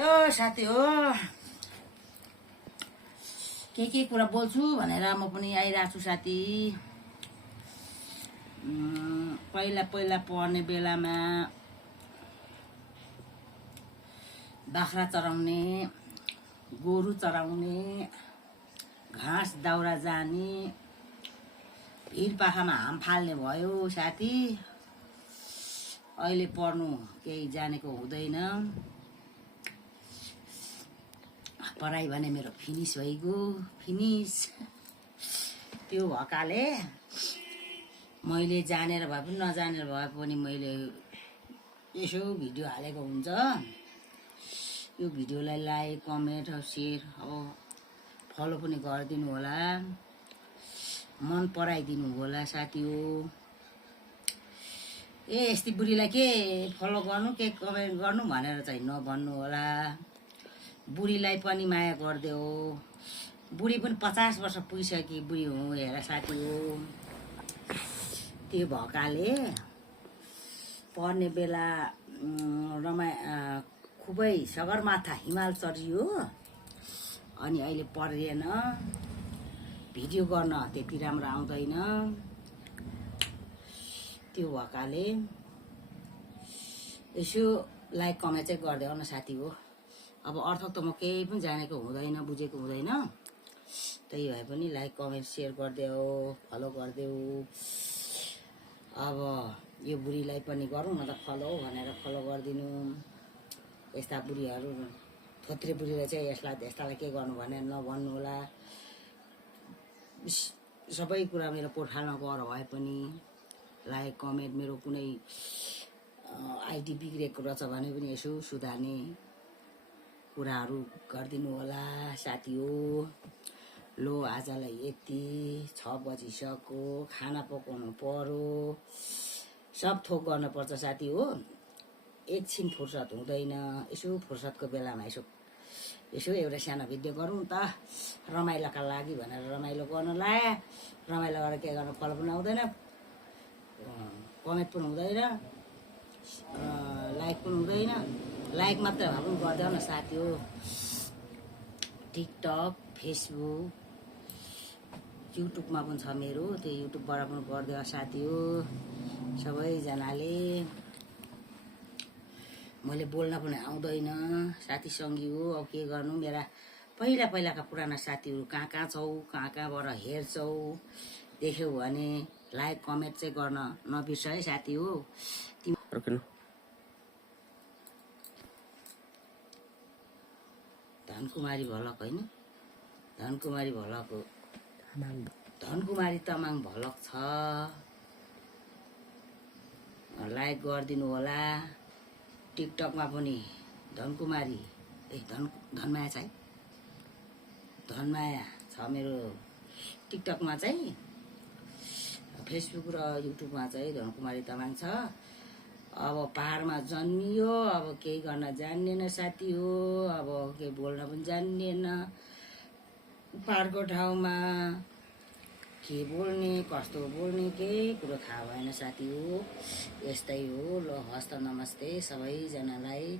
साथी हो के कुरा बोल्छु भनेर म पनि आइरहेको छु साथी। पहिला पढ्ने बेलामा बाख्रा चराउने, गोरु चराउने, घाँस दाउरा जाने, भिरपाखामा हाम फाल्ने भयो साथी। अहिले पढ्नु केही जानेको हुँदैन, पढाइ भने मेरो फिनिस भइगयो, फिनिस। त्यो भएकाले मैले जानेर भए पनि नजानेर भए पनि मैले यसो भिडियो हालेको हुन्छ। यो भिडियोलाई लाइक कमेन्ट सेयर फलो पनि गरिदिनु होला, मन पराइदिनु होला साथी हो। यस्ती बुढीलाई के फलो गर्नु के कमेन्ट गर्नु भनेर चाहिँ नभन्नु होला। बुढीलाई पनि माया गरिदेऊ, बुढी पनि 50 वर्ष पुगिसके बुढी हुँ हेर साथी हो। त्यो भएकाले पढ्ने बेला खुबै सगरमाथा हिमाल चढियो, अनि अहिले पढेन, भिडियो गर्न त्यति राम्रो आउँदैन। त्यो भएकाले यसो लाइक कमेन्ट चाहिँ गरिदेऊ न साथी हो। अब अर्थ त म केही पनि जानेको हुँदैन, बुझेको हुँदैन, त्यही भए पनि लाइक कमेन्ट सेयर गरिदेऊ, फलो गरिदेऊ। अब यो बुढीलाई पनि गरौँ न त फलो भनेर फलो गरिदिनु। यस्ता बुढीहरू थोत्रे बुढीलाई चाहिँ यस्तालाई के गर्नु भनेर नभन्नु होला। सबै कुरा मेरो पोर्टलमा गएर भए पनि लाइक कमेन्ट, मेरो कुनै आइडी बिग्रेको रहेछ भने पनि यसो सुधार्ने कुराहरू गरिदिनु होला साथी हो। लो आजलाई यति 6 बजिसक्यो, खाना पकाउनु पर्यो, सब थोक गर्नुपर्छ साथी हो। एकछिन फुर्सद हुँदैन, यसो फुर्सदको बेलामा यसो एउटा सानो भिडियो गरौँ त रमाइलोका लागि भनेर रमाइलो गर्न लाए। रमाइलो गरेर के गर्नु, फलो पनि आउँदैन, कमेन्ट पनि हुँदैन, लाइक पनि हुँदैन। लाइक मात्रै भए पनि गरिदेऊ न साथी हो। टिकटक, फेसबुक, युट्युबमा पनि छ मेरो, त्यो युट्युबबाट पनि गरिदेऊ साथी हो। सबैजनाले मैले बोल्न पनि आउँदैन साथीसँगी हो। अब के गर्नु, मेरा पहिलाका पुराना साथीहरू कहाँ छौ, कहाँबाट हेर्छौ, देख्यौ भने लाइक कमेन्ट चाहिँ गर्न नबिर्स है साथी हो। धनकुमारी भलक होइन, धनकुमारी भलकको धनकुमारी तामाङ भलक छ, लाइक गरिदिनु होला। टिकटकमा पनि धनकुमारी धनमाया छ है, धनमाया छ मेरो टिकटकमा चाहिँ। फेसबुक र युट्युबमा चाहिँ धनकुमारी तामाङ छ। अब पहाडमा जन्मियो, अब केही गर्न जान्नेन साथी हो, अब केही बोल्न पनि जान्नेन। पहाडको ठाउँमा के बोल्ने कस्तो बोल्ने केही कुरो थाहा भएन साथी हो। यस्तै हो। ल हस्त नमस्ते सबैजनालाई।